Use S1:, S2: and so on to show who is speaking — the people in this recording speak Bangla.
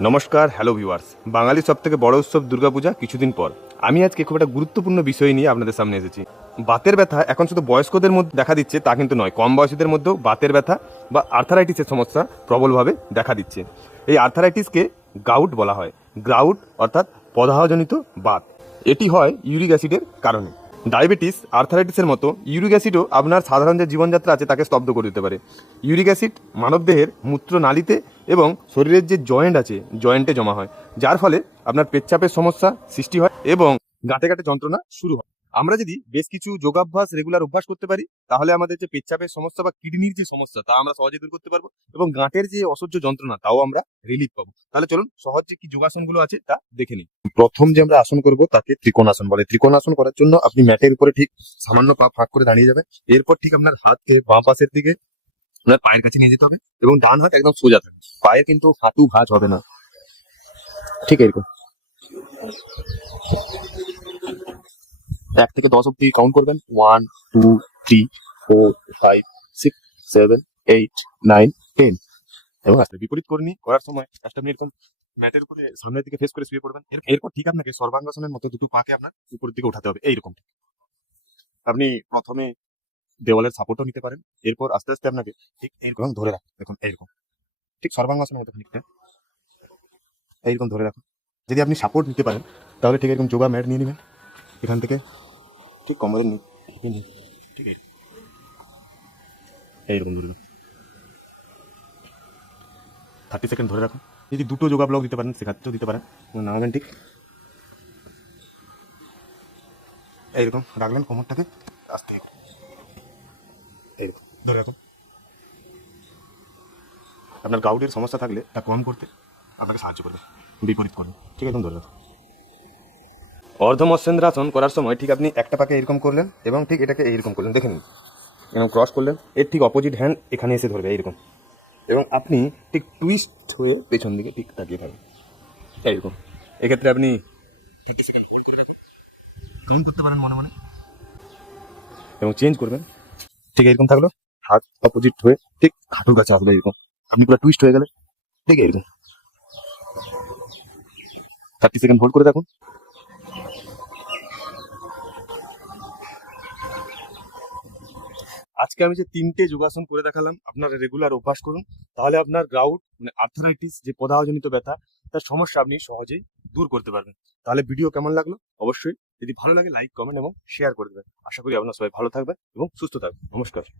S1: নমস্কার হ্যালো ভিউয়ার্স বাঙালি সব থেকে বড় উৎসব দুর্গাপূজা কিছুদিন পর। আমি আজকে খুব একটা গুরুত্বপূর্ণ বিষয় নিয়ে আপনাদের সামনে এসেছি। বাতের ব্যথা এখন শুধু বয়স্কদের মধ্যে দেখা দিচ্ছে তা কিন্তু নয়, কম বয়সীদের মধ্যেও বাতের ব্যথা বা আর্থারাইটিসের সমস্যা প্রবলভাবে দেখা দিচ্ছে। এই আর্থারাইটিসকে গাউট বলা হয়। গ্রাউট অর্থাৎ পদাহজনিত বাত। এটি হয় ইউরিক অ্যাসিডের কারণে। ডায়াবেটিস আর্থারাইটিসের মতো ইউরিক অ্যাসিডও আপনার সাধারণ যে জীবনযাত্রা আছে তাকে স্তব্ধ করে দিতে পারে। ইউরিক অ্যাসিড মানবদেহের মূত্রনালীতে এবং শরীরের যে জয়েন্ট আছে, জয়েন্টে জমা হয়, যার ফলে আপনার পেচ্ছাপের সমস্যা সৃষ্টি হয় এবং গাঁটে গাঁটে যন্ত্রণা শুরু হয়। আমরা যদি বেশ কিছু যোগাভ্যাস রেগুলার অভ্যাস করতে পারি, তাহলে আমাদের যে পেচ্ছাপের সমস্যা বা কিডনির যে সমস্যা, তা আমরা সহজে দূর করতে পারব এবং গাঁটের যে অসহ্য যন্ত্রণা, তাও আমরা রিলিফ পাবো। তাহলে চলুন, সহজ যে কি যোগাসনগুলো আছে, তা দেখে নিই। প্রথম যে আমরা আসন করব, তাকে ত্রিকোণাসন বলে। ত্রিকোণাসন করার জন্য আপনি ম্যাটের উপরে ঠিক সামান্য পা ফাঁক করে দাঁড়িয়ে যাবেন। এরপর ঠিক আপনার হাতকে বাঁ পাশের দিকে আপনার পায়ের কাছে নিয়ে যেতে হবে এবং ডান হাত একদম সোজা থাকবে। পায়ের কিন্তু হাঁটু ভাঁজ হবে না। ঠিক এরকম। এক থেকে দশ অব্দি কাউন্ট করবেন। One two three four five six seven eight nine ten এবং আস্তে বিপরীত করনি করার সময় একটা এরকম ম্যাটের উপরে সামনের দিকে ফেস করে শুয়ে পড়বেন। এর- এরপর ঠিক আপনাকে সর্বাঙ্গাসনের মতো দুটো পাকে আপনার উপরের দিকে উঠাতে হবে। এইরকম। আপনি প্রথমে দেওয়ালের সাপোর্টও নিতে পারেন। এরপর আস্তে আস্তে আপনাকে ঠিক এইরকম ধরে রাখুন। দেখুন, এইরকম। ঠিক সর্বাঙ্গাসনের মতো খানিকটা এইরকম ধরে রাখুন। যদি আপনি সাপোর্ট নিতে পারেন, তাহলে ঠিক এরকম যোগা ম্যাট নিয়ে নেবেন। এখান থেকে ঠিক নি- ঠিক এই- এইরকম ধরে রাখুন। থার্টি সেকেন্ড ধরে রাখুন। যদি দুটো যোগা ব্লক দিতে পারেন সেক্ষেত্রেও দিতে পারেন। নামাবেন ঠিক এইরকম। রাখলেন কোমরটাকে, আস্তে। এইরকম ধরে রাখুন। আপনার গাউটের সমস্যা থাকলে তা কম করতে আপনাকে সাহায্য করবে। বিপরীত করবে ঠিক একদম ধরে রাখুন। অর্ধমৎস্যেন্দ্রাসন করার সময় ঠিক আপনি একটা পাকে এরকম করলেন এবং ঠিক এটাকে এইরকম করলেন। দেখে নিন। এরকম ক্রস করলেন এর ঠিক অপোজিট হ্যান্ড এখানে এসে ধরবে এইরকম। এবং আপনি ঠিক টুইস্ট হয়ে পেছন দিকে ঠিক তাকিয়ে থাকবেন এইরকম। এক্ষেত্রে আপনি কাউন্ট করতে পারেন মনে মনে। এবং চেঞ্জ করবেন। ঠিক এরকম থাকল? হাত অপোজিট হয়ে ঠিক হাঁটুর কাছে আসবে এরকম। আপনি পুরো টুইস্ট হয়ে গেলে ঠিক এরকম। থার্টি সেকেন্ড হোল্ড করে দেখুন। আজকে আমি যে তিনটে যোগাসন করে দেখালাম, আপনারা রেগুলার অভ্যাস করুন। তাহলে আপনার গ্রাউট মানে আর্থারাইটিস যে পদাহজনিত ব্যথা, তার সমস্যা আপনি সহজেই দূর করতে পারবেন। তাহলে ভিডিও কেমন লাগল? অবশ্যই। যদি ভালো লাগে লাইক কমেন্ট এবং শেয়ার করে দেবেন। আশা করি আপনার সবাই ভালো থাকবেন এবং সুস্থ থাকবে নমস্কার।